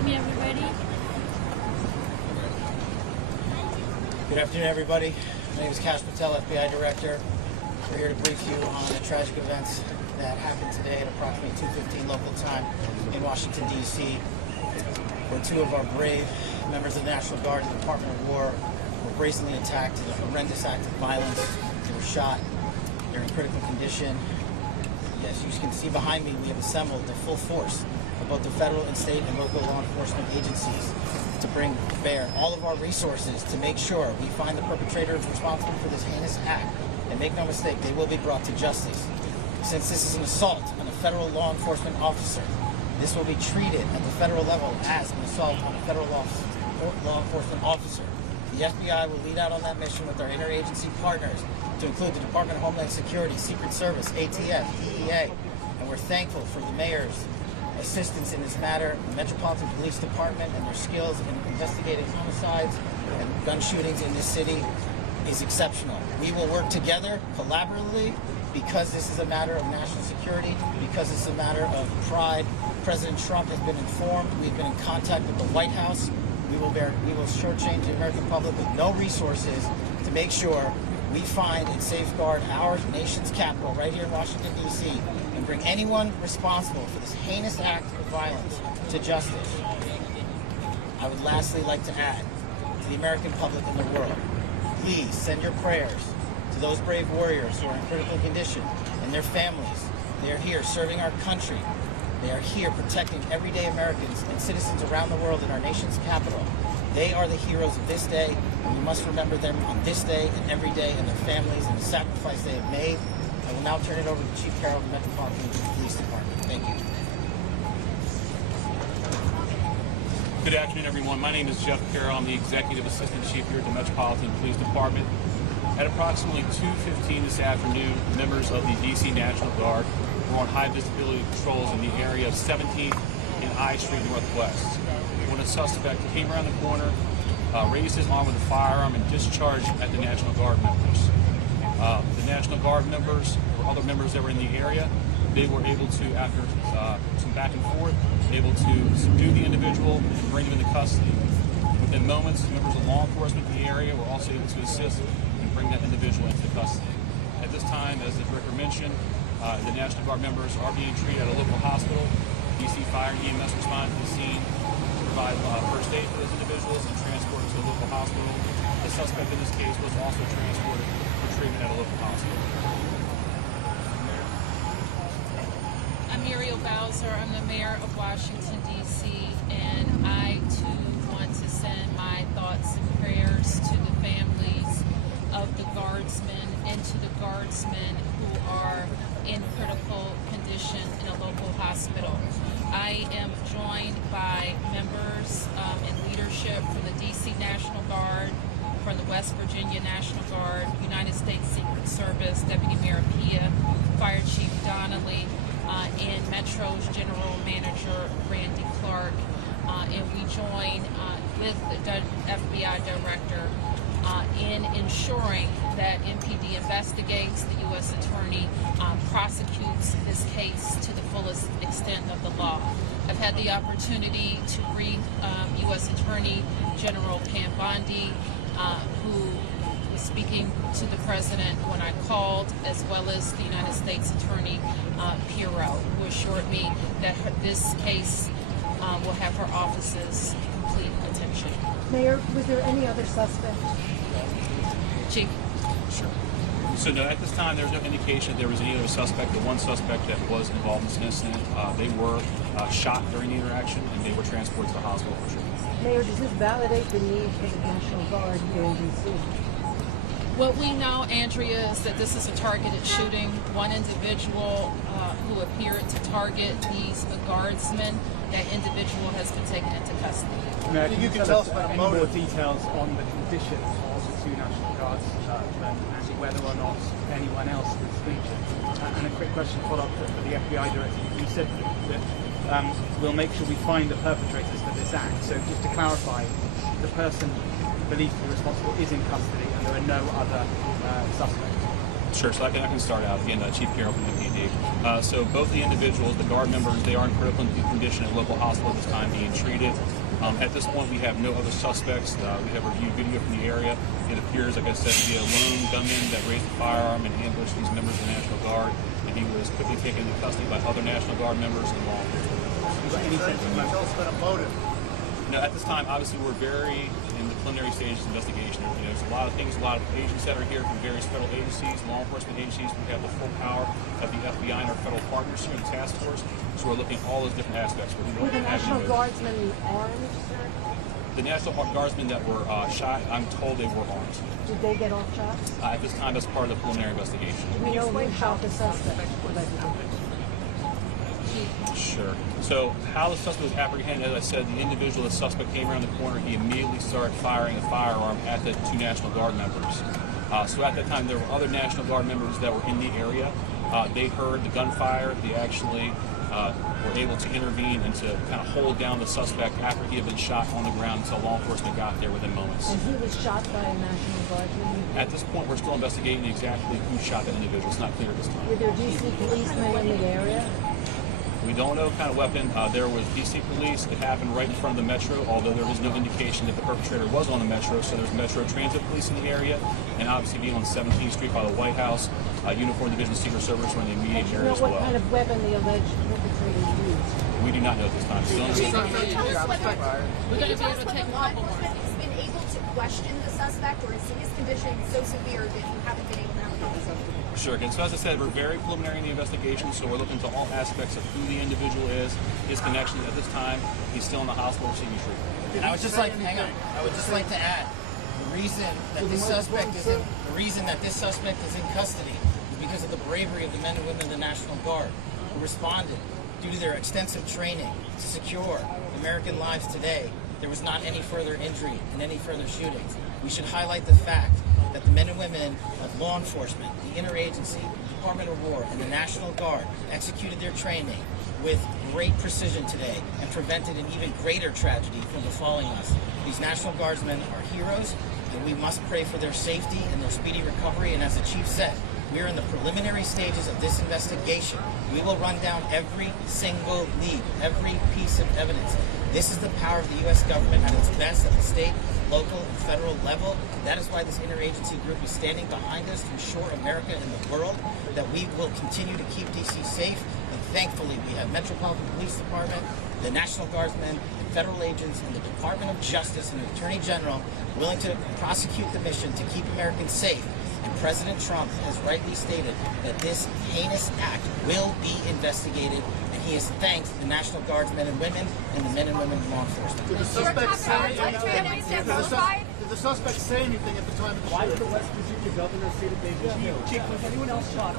have me, everybody. Good afternoon, everybody. My name is Kash Patel, FBI Director. We're here to brief you on the tragic events that happened today at approximately 2:15 local time in Washington, D.C., where two of our brave members of the National Guard and the Department of War were brazenly attacked in a horrendous act of violence. They were shot. They're in critical condition. Yes, you can see behind me we have assembled the full force of both the federal and state and local law enforcement agencies to bring bear all of our resources to make sure we find the perpetrators responsible for this heinous act. And make no mistake, they will be brought to justice. Since this is an assault on a federal law enforcement officer, this will be treated at the federal level as an assault on a federal law enforcement officer. The FBI will lead out on that mission with our interagency partners, to include the Department of Homeland Security, Secret Service, ATF, DEA, and we're thankful for the mayor's assistance in this matter, the Metropolitan Police Department and their skills in investigating homicides and gun shootings in this city is exceptional. We will work together collaboratively because this is a matter of national security, because it's a matter of pride. President Trump has been informed. We've been in contact with the White House. We will shortchange the American public with no resources to make sure we find and safeguard our nation's capital right here in Washington, D.C., and bring anyone responsible for this heinous act of violence to justice. I would lastly like to add to the American public and the world, please send your prayers to those brave warriors who are in critical condition and their families. They are here serving our country. They are here protecting everyday Americans and citizens around the world in our nation's capital. They are the heroes of this day, and we must remember them on this day and every day, and their families and the sacrifice they have made. I will now turn it over to Chief Carroll of the Metropolitan Police Department. Thank you. Good afternoon, everyone. My name is Jeff Carroll. I'm the Executive Assistant Chief here at the Metropolitan Police Department. At approximately 2:15 this afternoon, members of the D.C. National Guard were on high visibility patrols in the area of 17th and I Street Northwest, when a suspect came around the corner, raised his arm with a firearm, and discharged at the National Guard members. The National Guard members or other members that were in the area, they were able to, after some back and forth, able to subdue the individual and bring him into custody. Within moments, members of law enforcement in the area were also able to assist and bring that individual into custody. At this time, as the Director mentioned, the National Guard members are being treated at a local hospital. DC Fire and EMS responded to the scene to provide first aid for those individuals and transported to a local hospital. The suspect in this case was also transported for treatment at a local hospital. I'm Muriel Bowser. I'm the mayor of Washington, D.C., and I too want to send my thoughts and prayers to the families of the Guardsmen and to the Guardsmen who are in critical condition in a local hospital. I am joined by members and leadership from the D.C. National Guard, from the West Virginia National Guard, United States Secret Service, Deputy Mayor Pia, Fire Chief Donnelly, and Metro's General Manager Randy Clark, and we join with the FBI Director in ensuring that MPD investigates, the U.S. Attorney prosecutes this case to the fullest extent of the law. I've had the opportunity to brief U.S. Attorney General Pam Bondi, who was speaking to the President when I called, as well as the United States Attorney Carroll, who assured me that this case will have her office's complete attention. Mayor, was there any other suspect? Chief. Sure. So no, at this time, there's no indication that there was any other suspect. The one suspect that was involved in this incident, they were shot during the interaction, and they were transported to the hospital for treatment. Mayor, does this validate the need for the National Guard here in D.C.? What we know, Andrea, is that this is a targeted shooting. One individual who appeared to target these Guardsmen, that individual has been taken into custody. Mayor, can you tell us about any more details on the conditions of the two National Guardsmen and whether or not anyone else was injured? And a quick question follow-up for the FBI Director. You said that we'll make sure we find the perpetrators for this act. So just to clarify, the person believed to be responsible is in custody and there are no other suspects. Sure, so I can start out. Again, Chief Carroll from MPD. So both the individuals, the Guard members, they are in critical condition at a local hospital at this time being treated. At this point, we have no other suspects. We have reviewed video from the area. It appears, like I said, to be a lone gunman that raised a firearm and ambushed these members of the National Guard, and he was quickly taken into custody by other National Guard members and law enforcement. Can you tell us about a motive? Now, at this time, obviously, we're very in the preliminary stages of investigation. There's a lot of things, a lot of agents that are here from various federal agencies, law enforcement agencies. We have the full power of the FBI and our federal partners here in the task force. So we're looking at all those different aspects. Were the National Guardsmen armed, sir? The National Guardsmen that were shot, I'm told they were armed. Did they get off shots? At this time, that's part of the preliminary investigation. Do we know who shot the suspect? Sure. So how the suspect was apprehended, as I said, the individual, the suspect came around the corner. He immediately started firing a firearm at the two National Guard members. So at that time, there were other National Guard members that were in the area. They heard the gunfire. They actually were able to intervene and to kind of hold down the suspect after he had been shot on the ground until law enforcement got there within moments. And he was shot by a National Guardsman? At this point, we're still investigating exactly who shot that individual. It's not clear at this time. Were there DC policemen in the area? We don't know what kind of weapon. There was DC police. It happened right in front of the Metro, although there is no indication that the perpetrator was on the Metro. So there's Metro Transit Police in the area, and obviously being on 17th Street by the White House, Uniform Division Secret Service were in the immediate Do you area know as what well. kind of weapon the alleged perpetrator used? We do not know at this time. Still in We're going to be able to take a couple more. Has been able to question the suspect, or is his condition so severe that you haven't been able to have a conversation? Sure. Again, so as I said, we're very preliminary in the investigation, so we're looking to all aspects of who the individual is, his connections at this time. He's still in the hospital receiving treatment. And I would just like, hang on. I would just like to add, the reason that this suspect is in custody is because of the bravery of the men and women of the National Guard who responded due to their extensive training to secure American lives today. There was not any further injury and any further shootings. We should highlight the fact that the men and women of law enforcement, the interagency, the Department of War, and the National Guard executed their training with great precision today and prevented an even greater tragedy from befalling us. These National Guardsmen are heroes, and we must pray for their safety and their speedy recovery. And as the Chief said, we are in the preliminary stages of this investigation. We will run down every single lead, every piece of evidence. This is the power of the U.S. government at its best at the state, local, and federal level. That is why this interagency group is standing behind us to assure America and the world that we will continue to keep D.C. safe. And thankfully, we have Metropolitan Police Department, the National Guardsmen, and federal agents, and the Department of Justice and the Attorney General willing to prosecute the mission to keep Americans safe. And President Trump has rightly stated that this heinous act will be investigated, and he has thanked the National Guardsmen and women and the men and women of law enforcement. Did the suspect say anything? Did the suspect say anything at the time of the Why did the shooting? West Virginia governor say that they were killed? Chief, was anyone else shot?